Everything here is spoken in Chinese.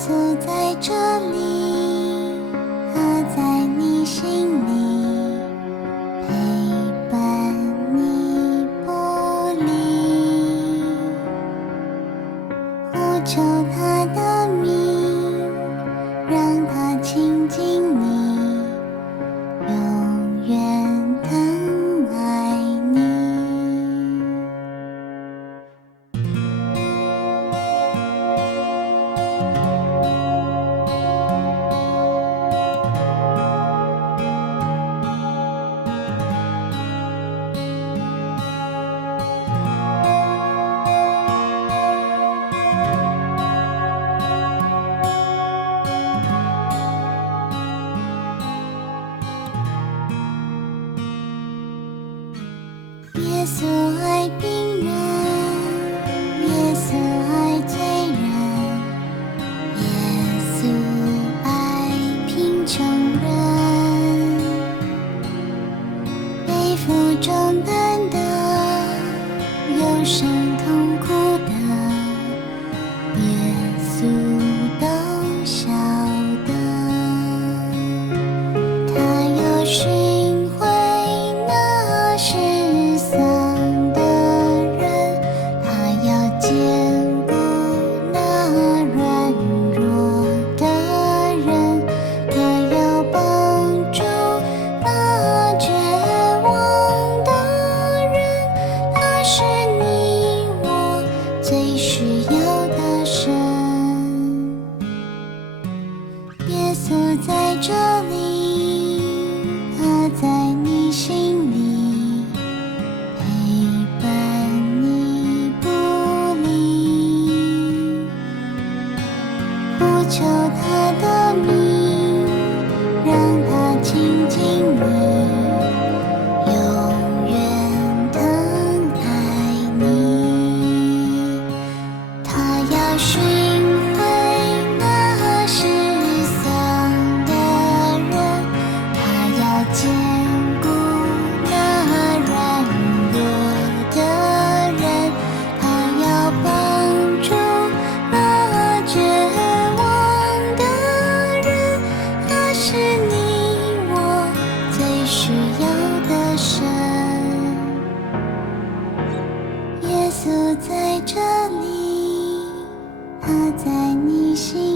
稣在这里，他在你心里，陪伴你不离。呼求他的名，让他亲近你，永远疼爱你。耶稣爱病人，耶稣爱罪人，耶稣爱贫穷人，背负重担的，忧伤痛苦的，耶稣都晓得。他要寻回那失丧的人，他要坚固那软弱的人，他要帮助那绝望的人。他是你我最需要的神。耶稣在这里，他在你心里，陪伴你不离。呼求他的名，让他亲近你，永远疼爱你。他要寻回那失丧的人，他要坚固那软弱的人，他要帮助那绝望的人。他是你我最需要的神。耶稣在这里，他在你心